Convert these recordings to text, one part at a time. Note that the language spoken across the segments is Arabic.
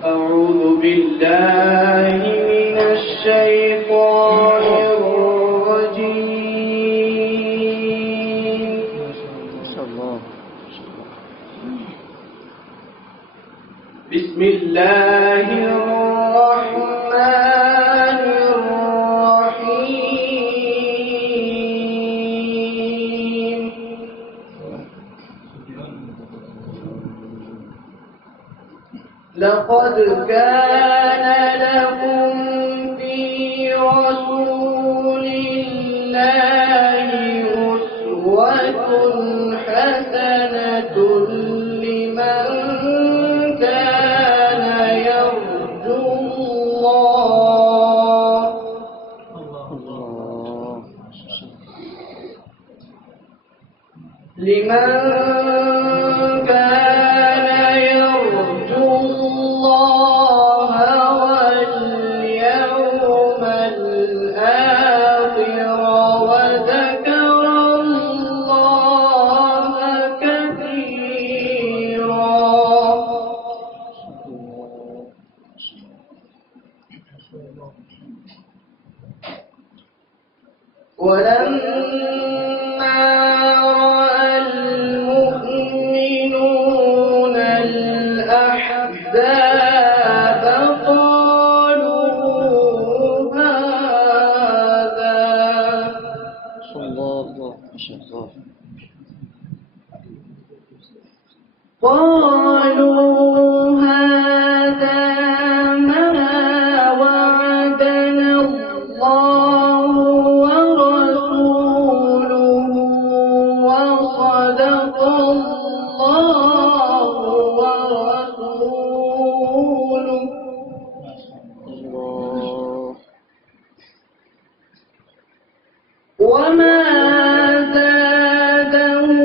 أعوذ بالله من الشيطان الرجيم. بسم الله الرحمن الرحيم. لقد كان لكم في رسول الله أسوة حسنة لمن كان يرجو الله واليوم الآخر وذكر الله كثيرا. ولما رأى المؤمنون الأحزاب قالوا هذا ما وعدنا الله ورسوله وصدق الله ورسوله. وما زادهم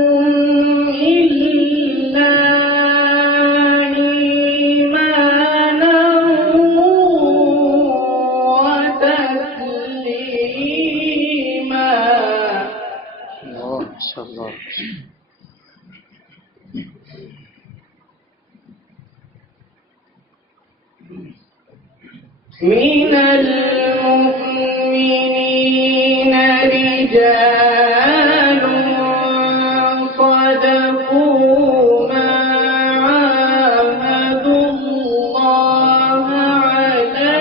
إلا إيمانا وتسليما. من المؤمنين رجال صدقوا ما عاهدوا الله عليه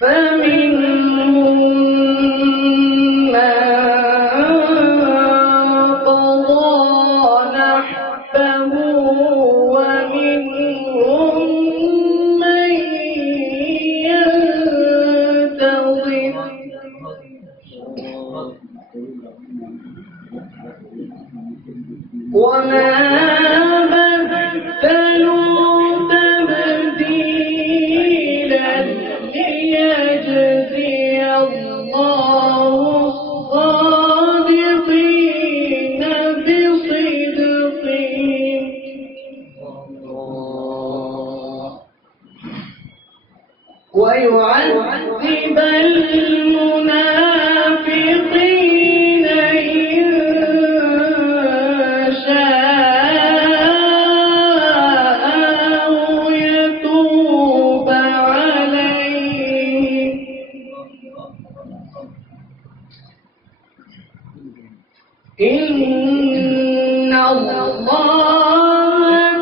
فمنهم من قضى نحبه ومنهم من ينتظر وما بدلوا تبديلا ليجزي الله الصادقين بصدقهم ويعذب المنافقين إن شاء أو يتوب عليهم إن الله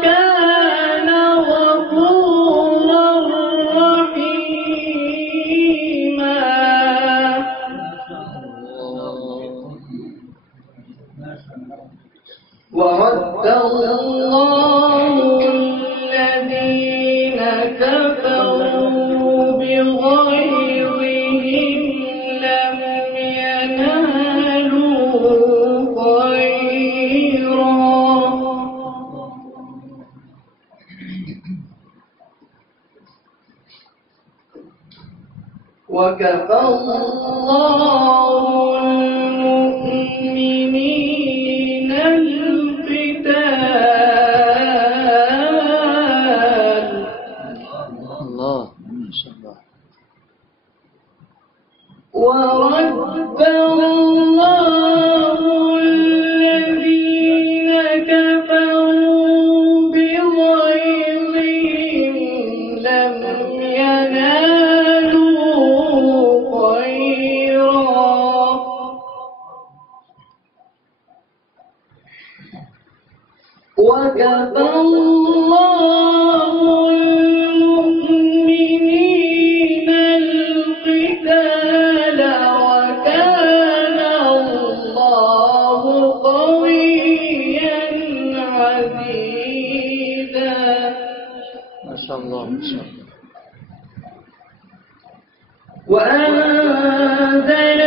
كان غفورا رحيما. ورد الله الذين كفروا بغيظهم لم ينالوا خيرا وكفى الله المؤمنين القتال. الله ما شاء الله. ورد الله الذين كفروا بغيظهم لم ينالوا خيرا وكفى الله المؤمنين القتال وكان الله قويا عزيزا. ما شاء الله ما شاء الله. وأنزل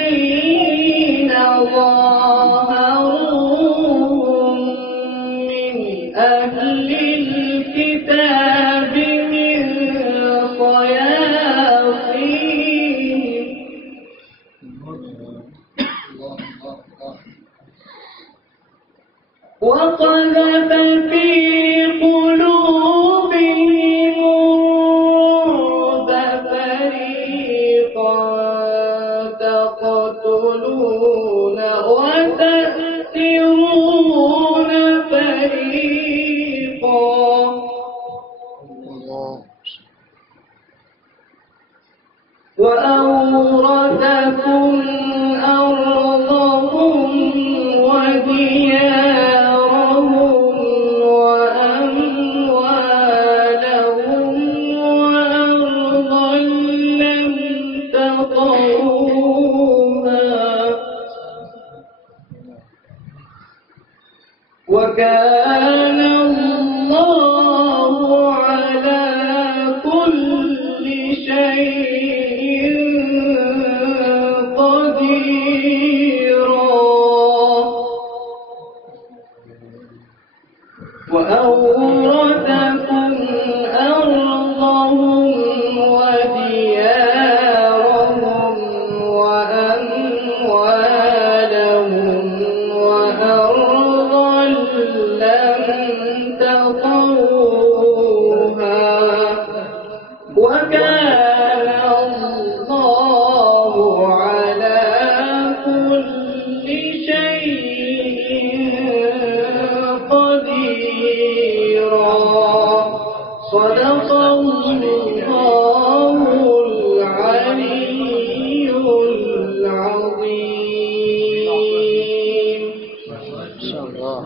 الذين ظاهروهم من أهل الكتاب من صياصيهم وقذف في قلوبهم الرعب فريقا تقتلون وتأسرون فريقا وأورثكم أرضهم وديارهم وأموالهم وأرضا لم تطئوها وكان الله على كل شيء قديرا. وأورثكم أرضهم وديارهم وأموالهم وأرضا لم تطئوها وكان الله على كل شيء قديرا. صدق الله العلي العظيم. ما شاء الله.